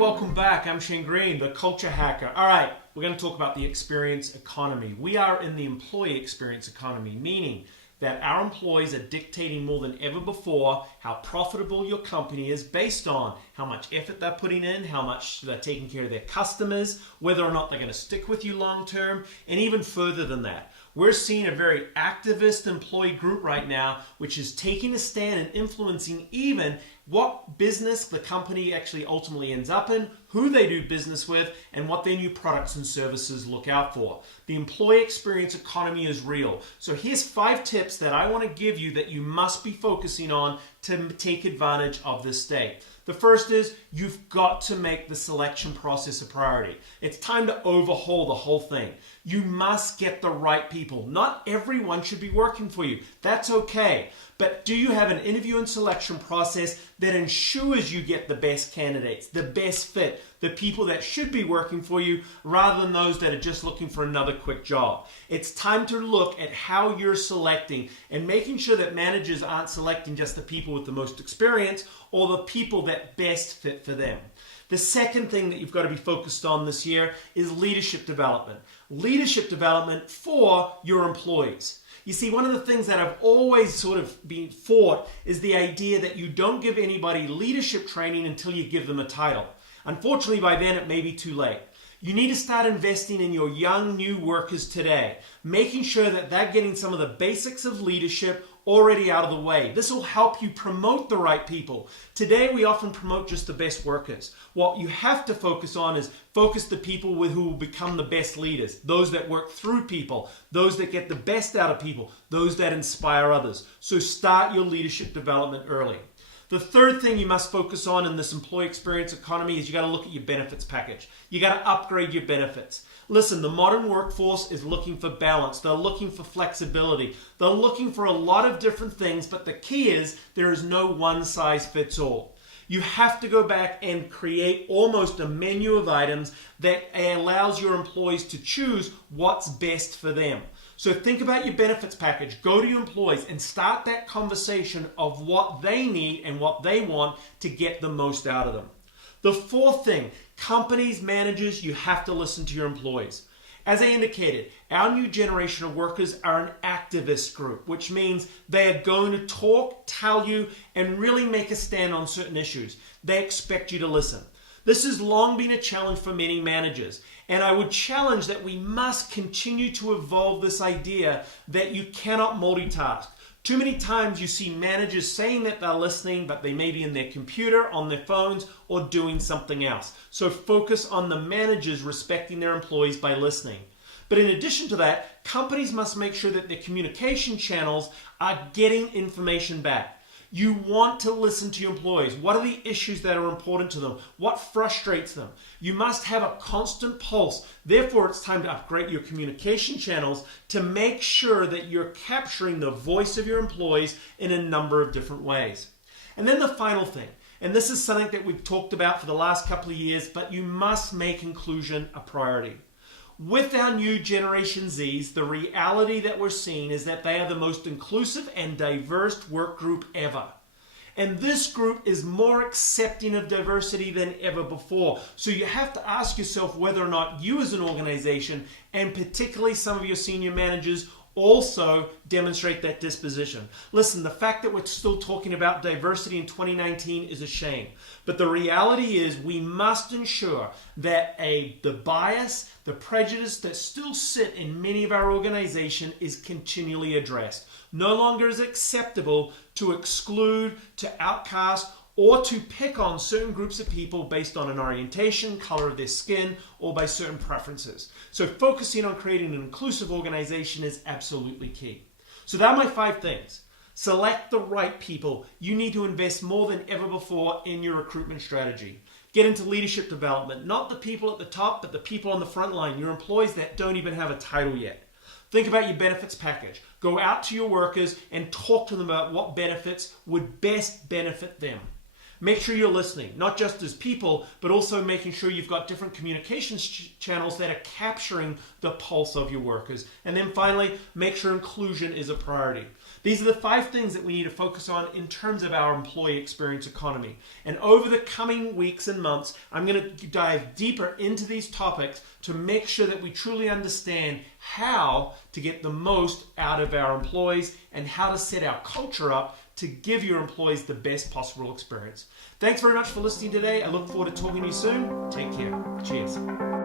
welcome back. I'm Shane Green, the Culture Hacker. All right, we're going to talk about the experience economy. We are in the employee experience economy, meaning that our employees are dictating more than ever before how profitable your company is based on how much effort they're putting in, how much they're taking care of their customers, whether or not they're going to stick with you long term, and even further than that. We're seeing a very activist employee group right now, which is taking a stand and influencing even what business the company actually ultimately ends up in, who they do business with, and what their new products and services look out for. The employee experience economy is real. So here's 5 tips that I want to give you that you must be focusing on to take advantage of this state. The first is you've got to make the selection process a priority. It's time to overhaul the whole thing. You must get the right people. Not everyone should be working for you. That's okay. But do you have an interview and selection process that ensures you get the best candidates, the best fit, the people that should be working for you rather than those that are just looking for another quick job? It's time to look at how you're selecting and making sure that managers aren't selecting just the people with the most experience or the people that best fit for them. The second thing that you've got to be focused on this year is leadership development. Leadership development for your employees. You see, one of the things that I've always sort of been fought is the idea that you don't give anybody leadership training until you give them a title. Unfortunately, by then it may be too late. You need to start investing in your young, new workers today, making sure that they're getting some of the basics of leadership already out of the way. This will help you promote the right people. Today, we often promote just the best workers. What you have to focus on is focus the people who will become the best leaders, those that work through people, those that get the best out of people, those that inspire others. So start your leadership development early. The third thing you must focus on in this employee experience economy is you got to look at your benefits package. You got to upgrade your benefits. Listen, the modern workforce is looking for balance. They're looking for flexibility. They're looking for a lot of different things, but the key is there is no one size fits all. You have to go back and create almost a menu of items that allows your employees to choose what's best for them. So think about your benefits package. Go to your employees and start that conversation of what they need and what they want to get the most out of them. The fourth thing, companies, managers, you have to listen to your employees. As I indicated, our new generation of workers are an activist group, which means they are going to talk, tell you, and really make a stand on certain issues. They expect you to listen. This has long been a challenge for many managers, and I would challenge that we must continue to evolve this idea that you cannot multitask. Too many times you see managers saying that they're listening, but they may be in their computer, on their phones, or doing something else. So focus on the managers respecting their employees by listening. But in addition to that, companies must make sure that their communication channels are getting information back. You want to listen to your employees. What are the issues that are important to them? What frustrates them? You must have a constant pulse. Therefore, it's time to upgrade your communication channels to make sure that you're capturing the voice of your employees in a number of different ways. And then the final thing, and this is something that we've talked about for the last couple of years, but you must make inclusion a priority. With our new Generation Zs, the reality that we're seeing is that they are the most inclusive and diverse work group ever. And this group is more accepting of diversity than ever before. So you have to ask yourself whether or not you as an organization, and particularly some of your senior managers, also demonstrate that disposition. Listen, the fact that we're still talking about diversity in 2019 is a shame. But the reality is we must ensure that the bias, the prejudice that still sit in many of our organizations is continually addressed. No longer is it acceptable to exclude, to outcast, or to pick on certain groups of people based on an orientation, color of their skin, or by certain preferences. So focusing on creating an inclusive organization is absolutely key. So that are my 5 things. Select the right people. You need to invest more than ever before in your recruitment strategy. Get into leadership development, not the people at the top, but the people on the front line, your employees that don't even have a title yet. Think about your benefits package. Go out to your workers and talk to them about what benefits would best benefit them. Make sure you're listening, not just as people, but also making sure you've got different communications channels that are capturing the pulse of your workers. And then finally, make sure inclusion is a priority. These are the 5 things that we need to focus on in terms of our employee experience economy. And over the coming weeks and months, I'm going to dive deeper into these topics to make sure that we truly understand how to get the most out of our employees and how to set our culture up to give your employees the best possible experience. Thanks very much for listening today. I look forward to talking to you soon. Take care. Cheers.